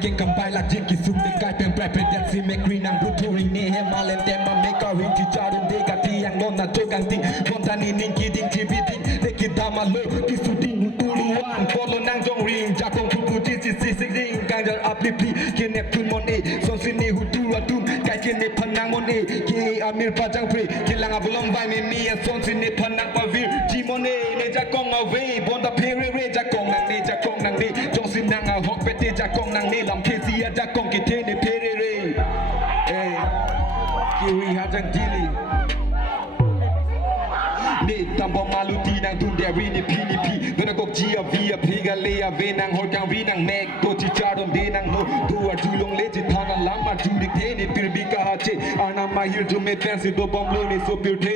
เก่งคำไปหลักจินกิสุดในกายเป็นแปรเป็นยันซีเมกรีนังรูทูริงนี่เฮมาเลนเตมาเมการิงที่จารินเดกาที่ยังโดนนาโจกังติมอนตานีนิงกีดิงทีบีดิงเดกิดามาโลกิสุดิงหูตูริวันโคโลนังจงริงจากกองทุนที่สิริงกังจะอัพลิพีเกเนปทุนมอนเอส่วนสินีหูตูระดุมไกเกเนพันนางมอนเอเกอามิร์ปาจังเพรเกลังอับลองไวเมมีส่วนสินีพันนางปาวิร์จีมอนเอเนจากกองเอาเวบอนตาเพเรเรจากกองนางเนจากกองนางเนจงสินางเอาฮอกเปเตจากกองนางเนลำเคซียจากกองกิเทเนเพเรเรเอกิริฮาจังจิลีนี่ตามบอมาลูตีนางทุนเดรีนี่พีนี่พีโดนกกจีอาวีอาพีกาเลอาเวนางฮอร์กังรีนางแมกตัวจิจารมเดนางโนดูอาจูลงเลจิทานาลามาจูดิเทนี่ปิรบิกาฮาเจอานามาฮิร์จูเมเพนซิโดบอมโลนี่โซปิวเท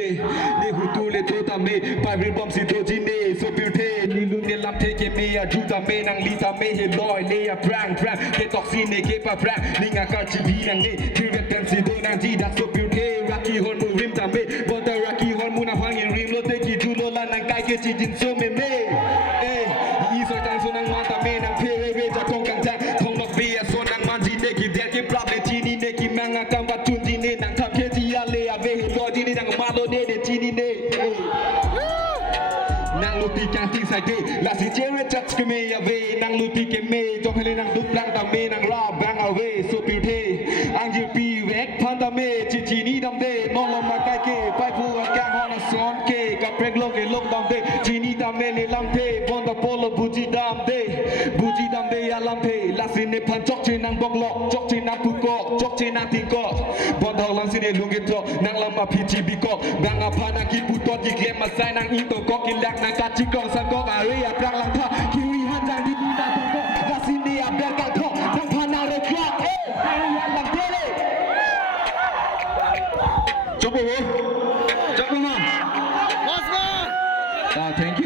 นี่หูตูเลโตตาเมปาริบอมซิโตจิเนโซปิวเทนี่ลุนเนลัมเทเกเมียจูตาเมนางลีตาเมเฮลอยเลอาพรังเกตอกซีเนเกปาพรังนี่งากาจิบีนางเนคิร์เกนซิโดนางจีดักโซปิวเทรักกี้ฮอนมูริมตาเมบอตารักกี้ฮอนมูนาฟังยิริมโลเตกิจูโลลานางไกเกจิจินโซเมเมอีสอยตังโซนางมันตาเมนางเพเรเรจากกองกังจังทองดอกเบี้ยโซนางมันจีเนกิเดียกิปรับเลจีนีเนกิมังกังบัดจุนจีเนนางทับเคจีอาเลอาเวฮิโลจีเนนางมาโลเนเดจีนีเนนางลูปีกันที่ใส่เดลาสิเจเรจัดสกเมียเวนางลูปีเกเมจงให้เลนางดุบลังตาเมนางรอบบังเอาเวโซปิวเทอังจิปีเวกพันตาเมจิจีนีดำเดนอนลงมาไกเกไปพูดกันฮอนสอนเกกับเพลงโลกเอลงดำเดจีนีดำเมเลลัมเพบอนตาโปโลบูจิดำเดยาลัมเพลาสิเนพันจอกเจนางบอกหลอกจอกเจนางผู้กอกจอกเจนางติงกอกบอนทองลังสิเนลุงเกตรนางลำมาพีจีบีกอกดังอาพานากิปุตตอจิเกมาใส่นางอินโตกอกกินแลกนางกาจิกองสังกอกอาเรียปรางลังท่าคิริฮันจางดีดีนาตงกอกลาสิเนียเบลกังทอนางพานาเรกาเอคิริฮันลังเทเลจบปุ๊บจบปุ๊บ Osman! Thank you